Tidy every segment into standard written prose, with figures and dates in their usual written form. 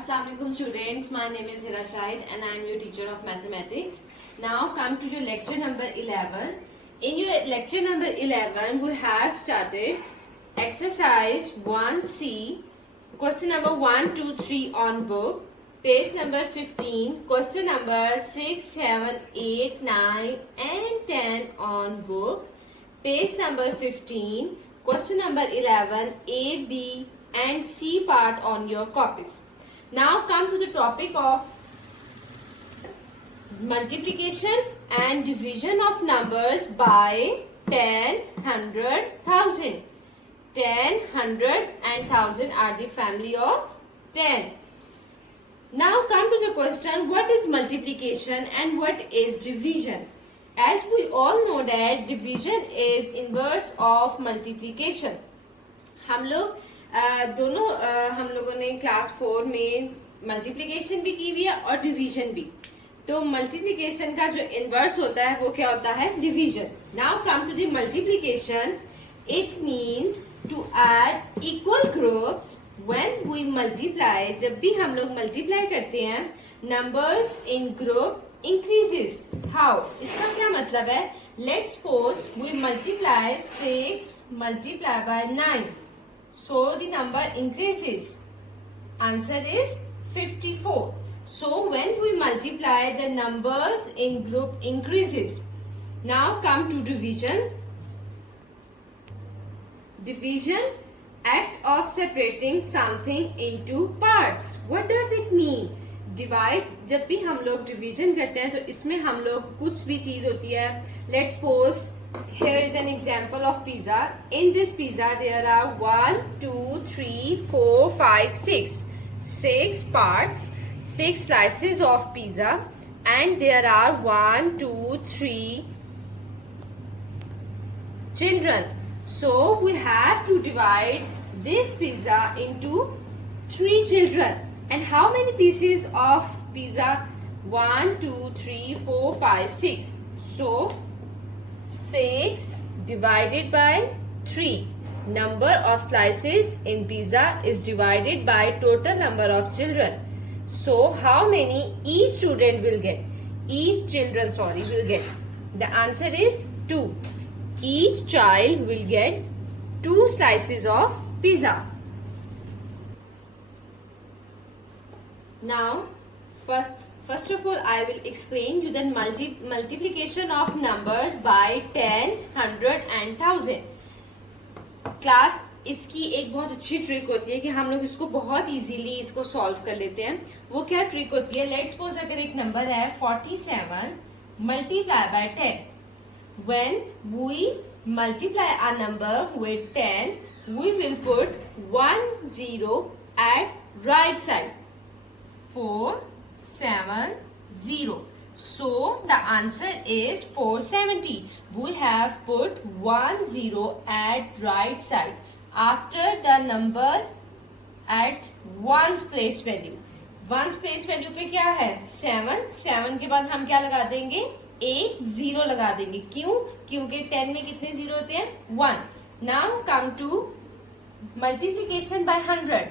Assalamu alaikum students, my name is Hira Shahid and I am your teacher of mathematics. Now come to your lecture number 11. In your lecture number 11 we have started exercise 1C, question number 1, 2, 3 on book, page number 15, question number 6, 7, 8, 9 and 10 on book, page number 15, question number 11, A, B and C part on your copies. Now come to the topic of multiplication and division of numbers by 10, 100, 1000. 10, 100 and 1000 are the family of 10. Now come to the question, what is multiplication and what is division? As we all know that division is inverse of multiplication. हम लोगों ने class 4 में multiplication भी की हुई है और division भी. तो मल्टीप्लिकेशन का जो इनवर्स होता है वो क्या होता है? Division. Now come to the multiplication. It means to add equal groups when we multiply. जब भी हम लोग मल्टीप्लाई करते हैं numbers in group increases. How? इसका क्या मतलब है? Let's suppose we multiply 6 multiply by 9. So the number increases. Answer is 54. So when we multiply, the numbers in group increases. Now come to division. Division, act of separating something into parts. What does it mean? Divide. जब भी हम लोग division करते हैं तो इसमें हम लोग कुछ भी चीज होती है. Let's suppose here is an example of pizza. In this pizza there are 1, 2, 3, 4, 5, 6. 6 parts, 6 slices of pizza and there are 1, 2, 3 children. So we have to divide this pizza into 3 children. And how many pieces of pizza? 1, 2, 3, 4, 5, 6. So 6 divided by 3. Number of slices in pizza is divided by total number of children. So how many each student will get? Each children will get. The answer is 2. Each child will get 2 slices of pizza. Now First of all, I will explain you the multiplication of numbers by 10, 100 and 1000. Class इसकी एक बहुत अच्छी trick होती है कि हम लोग इसको बहुत इजीली इसको सॉल्व कर लेते हैं. वो क्या ट्रिक होती है? लेट्स सपोज अगर एक नंबर है 47 multiply by 10. When we multiply a number with 10, we will put 1 0 at right side. 4 7 0. So the answer is 470. We have put 1 0 at right side after the number at ones place value. Ones place value पे क्या है? 7. 7 के बाद हम क्या लगा देंगे? एक 0 लगा देंगे. क्यों? क्योंकि 10 में कितने 0 होते हैं? 1. Now come to multiplication by 100.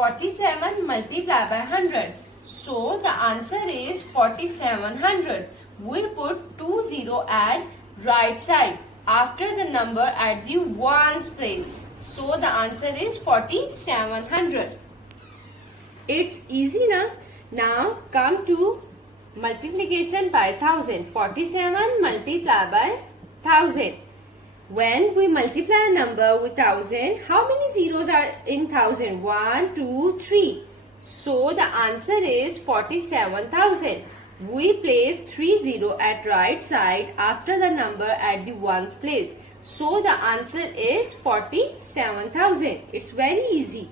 47 multiply by 100. So the answer is 4700. We'll put 2 0 at right side after the number at the ones place. So the answer is 4700. It's easy now. Now come to multiplication by 1000. 47 multiply by 1000. When we multiply a number with 1000, how many zeros are in 1000? 1, 2, 3. So the answer is 47,000. We place 3 0 at right side after the number at the ones place. So the answer is 47,000. It's very easy.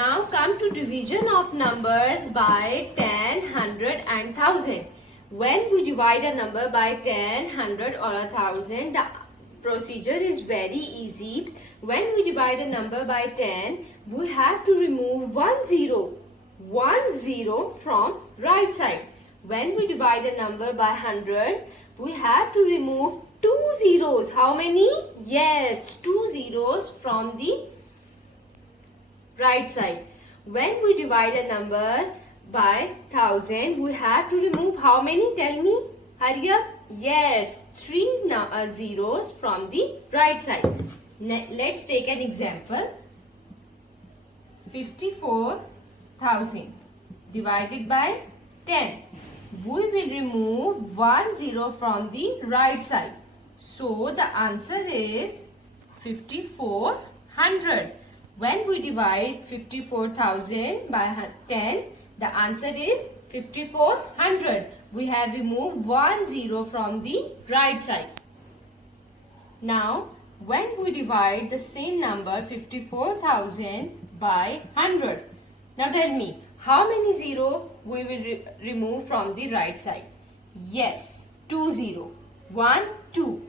Now come to division of numbers by 10, 100 and 1000. When we divide a number by 10, 100 or 1000, the procedure is very easy. When we divide a number by 10, we have to remove 1 0 from right side. When we divide a number by 100, we have to remove 2 zeros. How many? Yes, 2 zeros from the right side. When we divide a number by 1000, we have to remove how many? Tell me. Hurry up. Yes, 3 zeros from the right side. Let's take an example. 54,000 divided by 10. We will remove 1 zero from the right side. So the answer is 5400. When we divide 54,000 by 10, the answer is 5400. We have removed 1 zero from the right side. Now, when we divide the same number 54,000 by 100, now tell me, how many zero we will remove from the right side? Yes, 2 zero. 1, 2.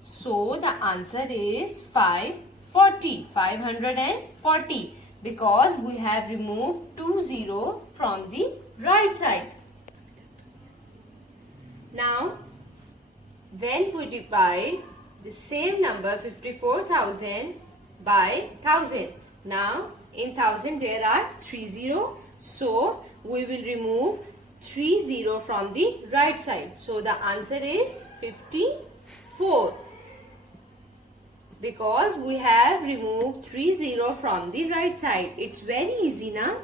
So the answer is 540 because we have removed 2 zero from the right side. Now, when we divide the same number 54,000 by 1000, now in 1000 there are 3 zero, so we will remove 3 zero from the right side. So the answer is 54 because we have removed 3 zero from the right side. It's very easy now.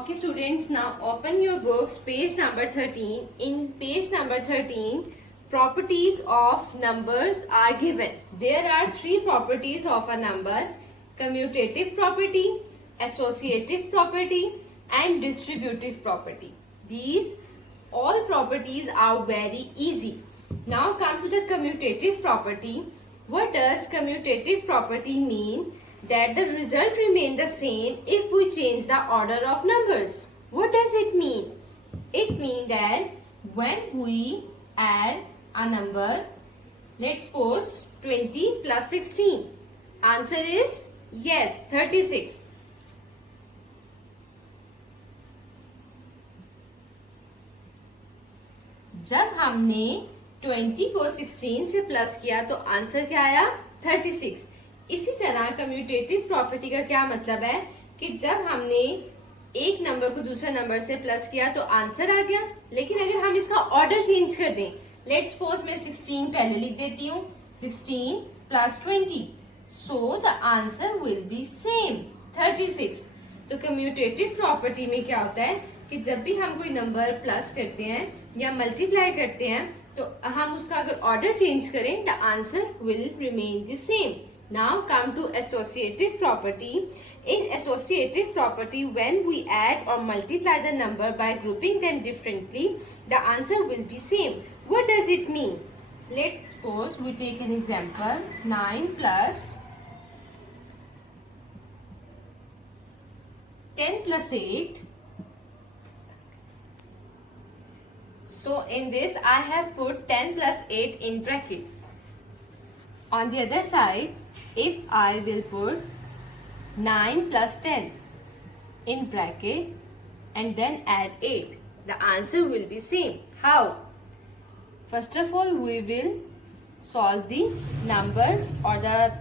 Okay students, now open your books, page number 13. In page number 13, properties of numbers are given. There are 3 properties of a number: commutative property, associative property and distributive property. These all properties are very easy. Now come to the commutative property. What does commutative property mean? That the result remain the same if we change the order of numbers. What does it mean? It means that when we add a number, let's suppose 20 plus 16. Answer is yes, 36. जब हमने 20 को 16 से plus किया तो answer क्या आया? 36. इसी तरह कम्यूटेटिव प्रॉपर्टी का क्या मतलब है कि जब हमने एक नंबर को दूसरे नंबर से प्लस किया तो आंसर आ गया, लेकिन अगर हम इसका ऑर्डर चेंज कर दें, लेट्स सपोज मैं 16 पहले लिख देती हूँ, 16 plus 20, so the answer will be same 36. तो कम्यूटेटिव प्रॉपर्टी में क्या होता है कि जब भी हम कोई नंबर प्लस करते हैं या मल्टीप्लाई करते हैं तो हम उसका अगर ऑर्डर चेंज करें the answer will remain the same. Now come to associative property. In associative property, when we add or multiply the number by grouping them differently, the answer will be same. What does it mean? Let's suppose we take an example. 9 plus 10 plus 8. So in this I have put 10 plus 8 in bracket. On the other side, if I will put 9 plus 10 in bracket and then add 8, the answer will be same. How? First of all, we will solve the numbers or the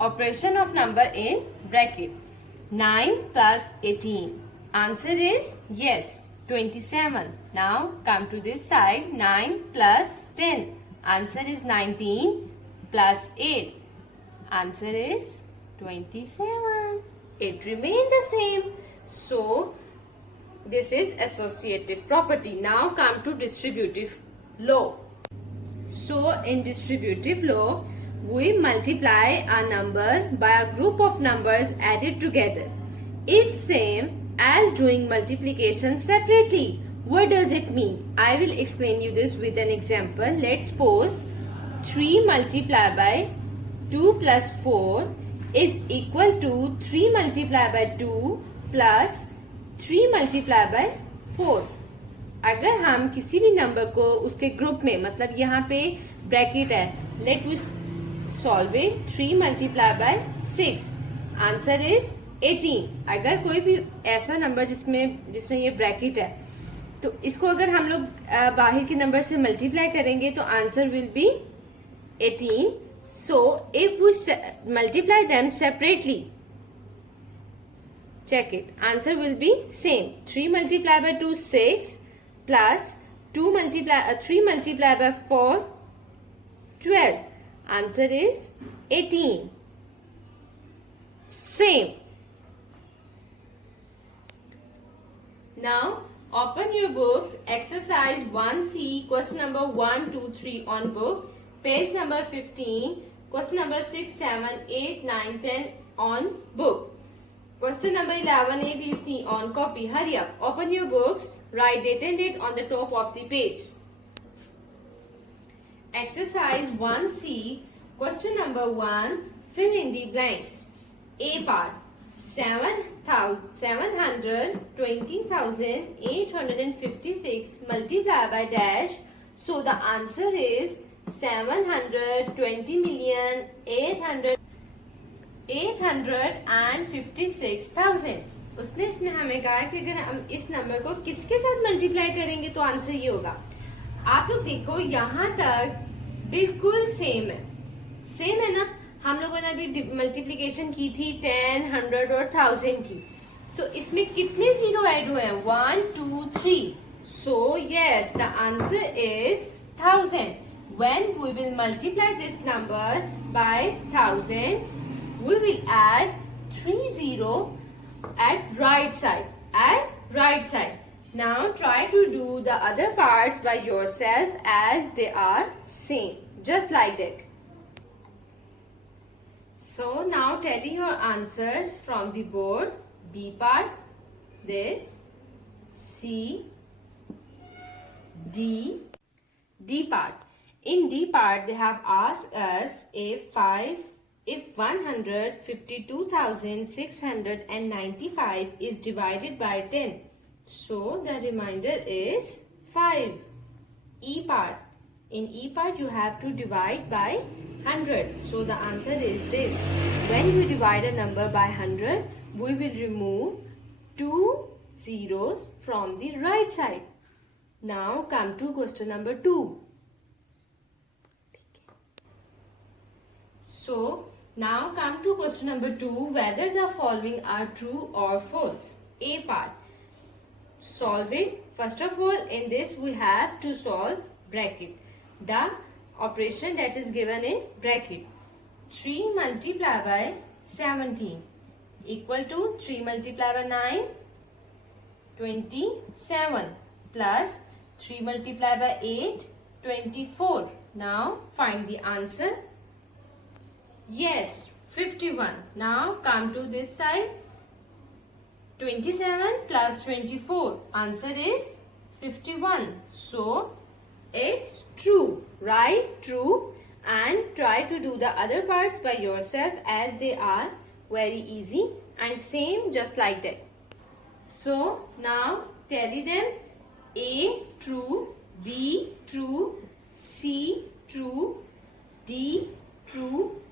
operation of number in bracket. 9 plus 18. Answer is yes, 27. Now come to this side. 9 plus 10. Answer is 19 plus 8. Answer is 27. It remains the same. So, this is associative property. Now come to distributive law. So, in distributive law, we multiply a number by a group of numbers added together. Is same as doing multiplication separately. What does it mean? I will explain you this with an example. Let's suppose 3 multiplied by 2 plus 4 is equal to 3 multiplied by 2 plus 3 multiplied by 4. अगर हम किसी भी number को उसके group में, मतलब यहाँ पे ब्रैकेट है, let we solve it. 3 multiplied by 6. Answer is 18. अगर कोई भी ऐसा नंबर जिसमें ये ब्रैकेट है तो इसको अगर हम लोग बाहर के नंबर से मल्टीप्लाई करेंगे तो answer will be 18. So if we multiply them separately, check it, answer will be same. 3 multiplied by 2 6 plus 3 multiplied by 4 12. Answer is 18. Same. Now open your books, exercise 1C, question number 1, 2, 3 on book, page number 15, question number 6, 7, 8, 9, 10 on book. Question number 11 A, B, C on copy. Hurry up. Open your books. Write date and date on the top of the page. Exercise 1C. Question number 1. Fill in the blanks. A part. 720,856 multiplied by dash. So the answer is 720,856,000. उसने इसमें हमें कहा कि अगर हम इस number को किसके साथ मल्टीप्लाई करेंगे तो आंसर ये होगा. आप लोग देखो यहाँ तक बिल्कुल सेम है ना. हम लोगों ने अभी मल्टीप्लिकेशन की थी 10, 100 और 1000 की. तो इसमें कितने जीरो ऐड हुए हैं? 1, 2, 3. So yes, the answer is 1000. When we will multiply this number by 1000, we will add 30 at right side. Now try to do the other parts by yourself as they are same, just like that. So now tally your answers from the board. B part, this, C, D part. In D part, they have asked us if 152,695 is divided by 10. So the remainder is 5. E part. In E part, you have to divide by 100. So the answer is this. When we divide a number by 100, we will remove 2 zeros from the right side. Now come to question number 2. So now come to question number 2, whether the following are true or false. A part. Solve it. First of all, in this we have to solve bracket. The operation that is given in bracket. 3 multiplied by 17 equal to 3 multiplied by 9, 27 plus 3 multiplied by 8, 24. Now find the answer. Yes, 51. Now come to this side. 27 plus 24. Answer is 51. So it's true. Write true and try to do the other parts by yourself as they are very easy and same just like that. So now tally them. A true, B true, C true, D true.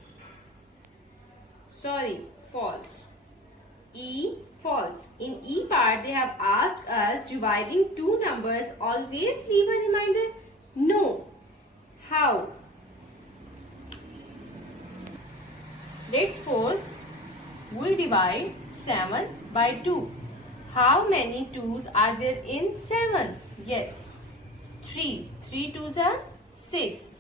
Sorry, false. E false. In E part, they have asked us dividing two numbers always leave a remainder. No. How? Let's suppose we divide 7 by 2. How many 2's are there in 7? Yes, 3. 3 2's are 6.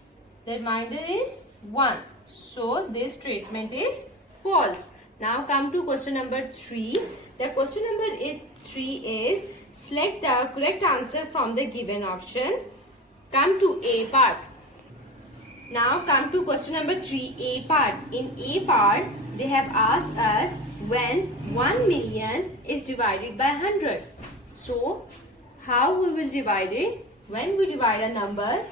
The remainder is 1. So this statement is false. Now come to question number 3. The question number 3 is select the correct answer from the given option. Come to A part. Now come to question number 3, A part. In A part, they have asked us when 1 million is divided by 100. So how we will divide it? When we divide a number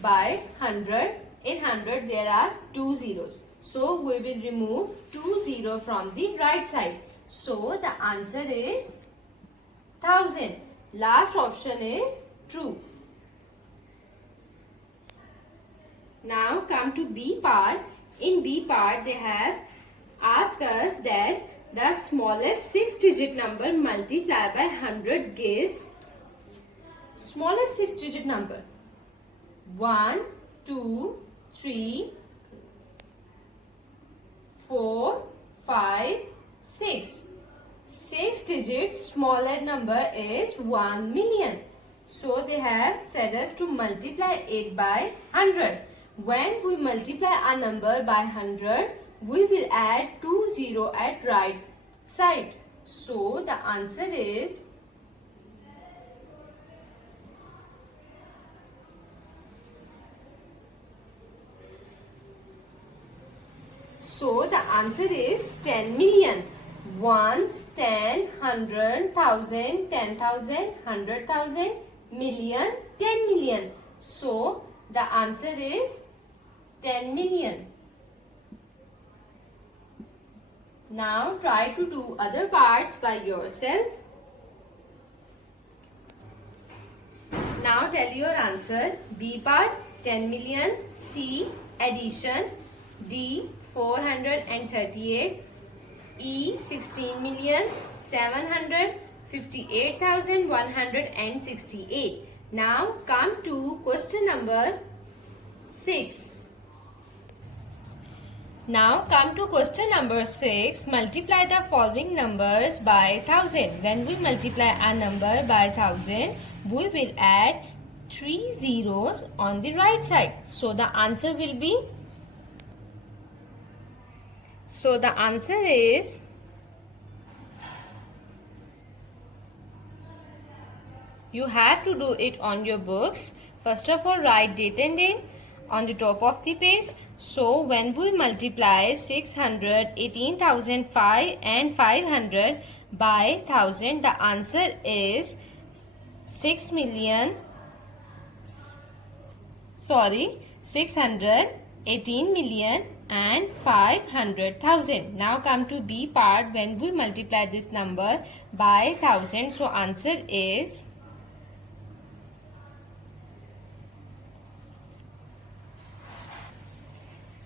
by 100, in 100 there are 2 zeros. So we will remove 2 zeros from the right side. So the answer is 1000. Last option is true. Now come to B part. In B part they have asked us that the smallest 6-digit number multiplied by 100 gives smallest 6-digit number 1, 2, 3, 4, 5, 6. 6 digits smaller number is 1 million. So they have said us to multiply it by 100. When we multiply a number by 100, we will add 2 0 at right side. So the answer is So the answer is 10 million. Ones, 10, 100, 1000, 10,000, 100,000, million, 10 million. So the answer is 10 million. Now try to do other parts by yourself. Now tell your answer. B part 10 million, C addition, D 438, E 16 million 758,168. Now come to question number 6. Now come to question number 6. Multiply the following numbers by 1000. When we multiply a number by 1000, we will add 3 zeros on the right side. So the answer will be you have to do it on your books. First of all, write date and date on the top of the page. So when we multiply 600, 18,005 and 500 by 1000, the answer is 600, 18 million and 500,000. Now come to B part. When we multiply this number by 1000, so answer is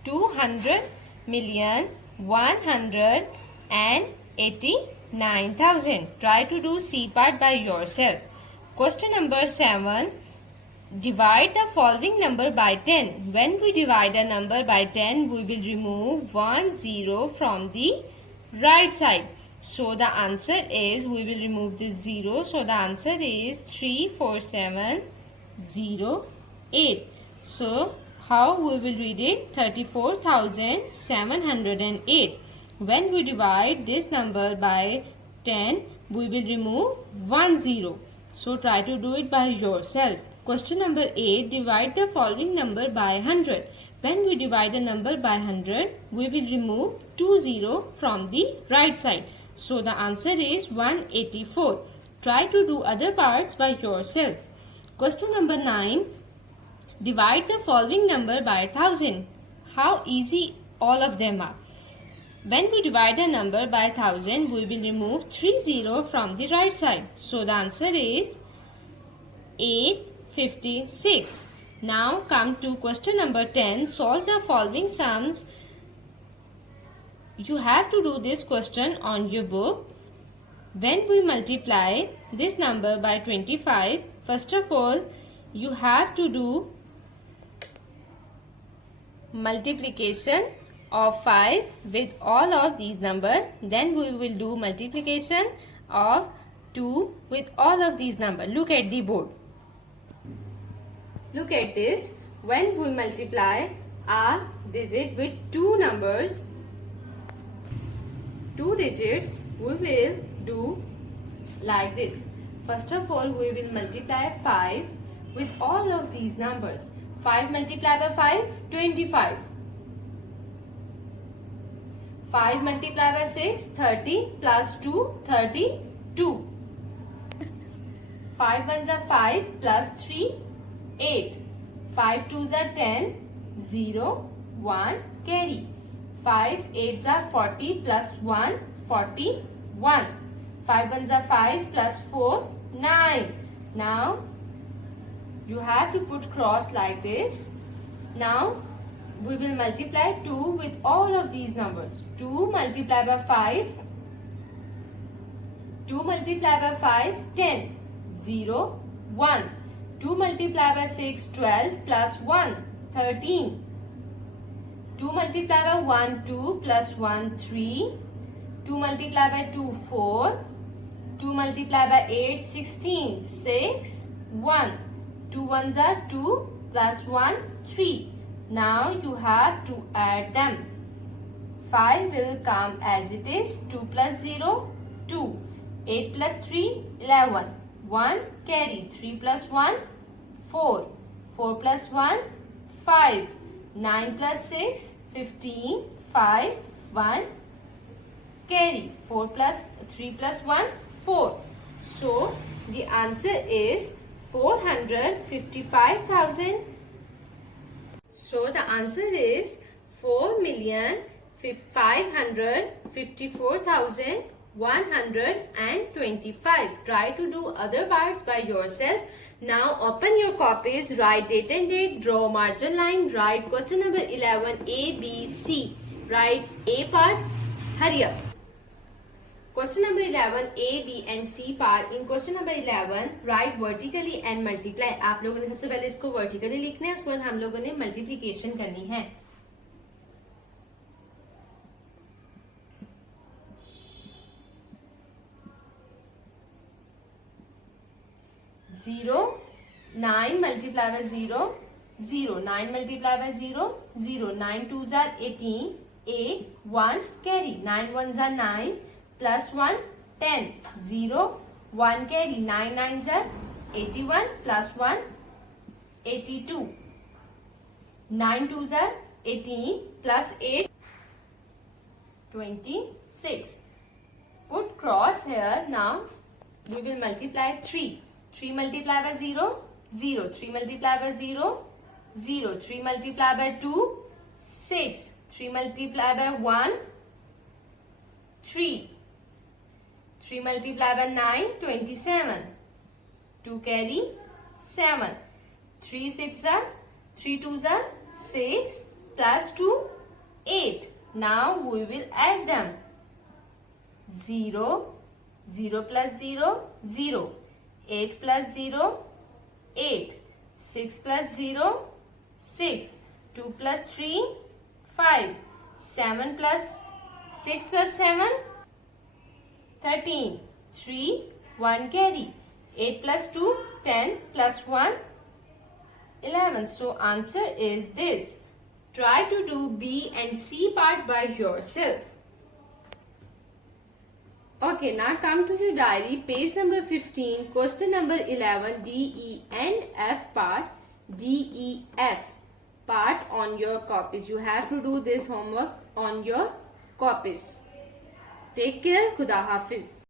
200,189,000. Try to do C part by yourself. Question number 7. Divide the following number by 10. When we divide a number by 10, we will remove 1 0 from the right side. So the answer is, we will remove this 0. So the answer is 34708. So how we will read it? 34,708. When we divide this number by 10, we will remove 1 0. So try to do it by yourself. Question number 8. Divide the following number by 100. When we divide a number by 100, we will remove 2 0 from the right side. So the answer is 184. Try to do other parts by yourself. Question number 9. Divide the following number by 1000. How easy all of them are. When we divide a number by 1000, we will remove 3 0 from the right side. So the answer is 856. Now come to question number 10. Solve the following sums. You have to do this question on your book. When we multiply this number by 25, first of all, you have to do multiplication of 5 with all of these numbers. Then we will do multiplication of 2 with all of these numbers. Look at the board. Look at this. When we multiply a digit with 2 numbers, 2 digits, we will do like this. First of all, we will multiply 5 with all of these numbers. 5 multiplied by 5, 25. 5 multiplied by 6, 30 plus 2, 32. 5 ones are 5 plus 3, 8. 5 twos are 10, 0, 1, carry. 5 eights are 40 plus 1, 41. 5 ones are 5 plus 4, 9. Now, you have to put cross like this. Now, we will multiply 2 with all of these numbers. 2 multiplied by 5, 2 multiplied by 5, 10, 0, 1. 2 multiplied by 6, 12 plus 1, 13. 2 multiplied by 1, 2 plus 1, 3. 2 multiplied by 2, 4. 2 multiplied by 8, 16. 6, 1. 2 ones are 2 plus 1, 3. Now you have to add them. 5 will come as it is. 2 plus 0, 2. 8 plus 3, 11. 1 carry. 3 plus 1, 4. 4 plus 1, 5. 9 plus 6, 15. 5, 1 carry. 4 plus 3 plus 1, 4. So the answer is 455,000. So the answer is 4,554,125. Try to do other parts by yourself. Now open your copies, write date and date, draw margin line, write question number 11 A, B, C. Write A part, hurry up. Question number 11 A, B and C part. In question number 11 write vertically and multiply. आप लोगों ने सबसे पहले इसको vertically लिखना है, उसके बाद हम लोगों ने multiplication करनी है. 0, 9 multiplied by 0, 0. 9 multiplied by 0, 0. 9 twos are 18, 8, 1 carry. 9 ones are 9 plus 1, 10. 0, 1 carry. 9 nines are 81 plus 1, 82. 9 twos are 18 plus 8, 26. Put cross here. Now we will multiply 3. 3 multiplied by 0, 0. 3 multiplied by 0, 0. 3 multiplied by 2, 6. 3 multiplied by 1, 3. 3 multiplied by 9, 27. 2 carry, 7. 3 6 are, 3 2s are 6 plus 2, 8. Now we will add them. 0, 0 plus 0, 0. 8 plus 0, 8. 6 plus 0, 6. 2 plus 3, 5. 7 plus 6 plus 7, 13. 3, 1 carry. 8 plus 2, 10 plus 1, 11. So answer is this. Try to do B and C part by yourself. Okay, now come to your diary, page number 15, question number 11, D, E and F part, D, E, F part on your copies. You have to do this homework on your copies. Take care. Khuda Hafiz.